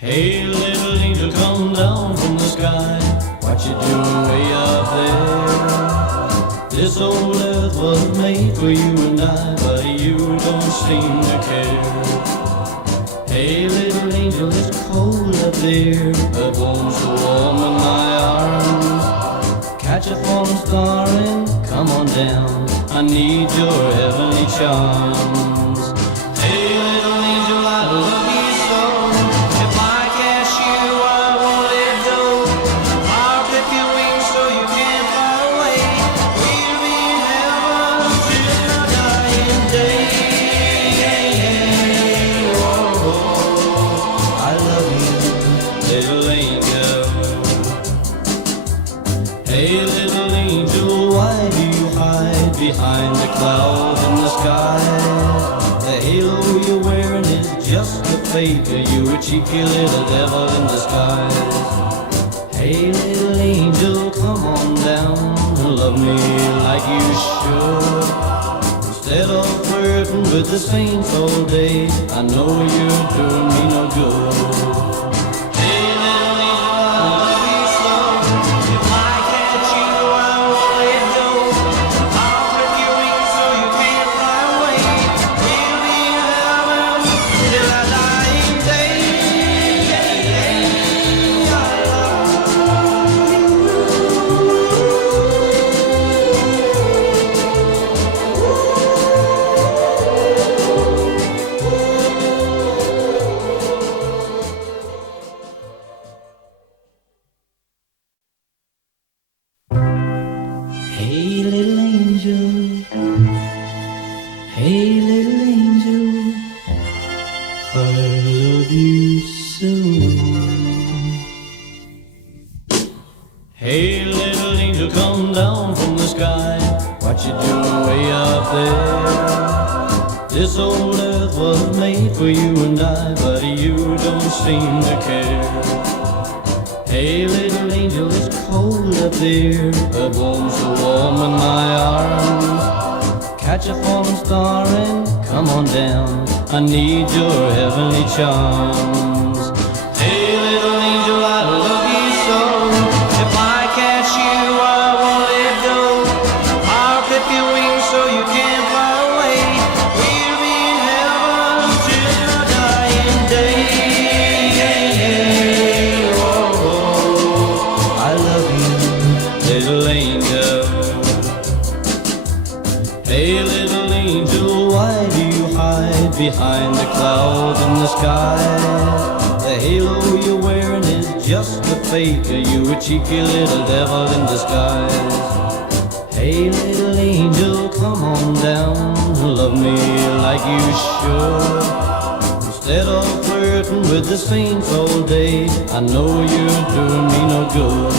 Hey, little angel, come down from the sky. What you doing way up there? This old earth was made for you and I, but you don't seem to care. Hey, little angel, it's cold up there, but won't so warm in my arms. Catch a falling star and come on down. I need your heavenly charms. Hey, little angel, I love you so. If I catch you, I won't let go. I'll clip your wings so you can't fly away. We'll be in heaven till the dying day. Oh, I love you, little angel. Hey, little angel, why do you hide behind the cloud in the sky? The halo you're wearing is just a fake. You a cheeky little devil in disguise. Hey, little angel, come on down and love me like you should. Instead of flirting with the saints all day, I know you're doing me no good. Hey, little angel, I love you so. If I catch you, I won't let go. I'll clip your wings so you can't fly away. We'll be in heaven till our dying day. I love you. Hey, little angel. Hey, little angel. I love you so. Hey, little angel, come down from the sky. What you doing way up there? This old earth was made for you and I, but you don't seem to care. Hey, little angel, it's cold up there, but won't so warm in my arms. Catch a falling star and come on down. I need your heavenly charms. Hey, little angel, I love you so. If I catch you, I won't let go. I'll clip your wings so you can't fly away. We'll be in heaven till the dying day. I love you, little angel. Hey, little angel, why do you hide behind the clouds in the sky? The halo you're wearing is just a fake. You a cheeky little devil in disguise. Hey, little angel, come on down and love me like you should. Instead of flirting with the saints all day, I know you're doing me no good.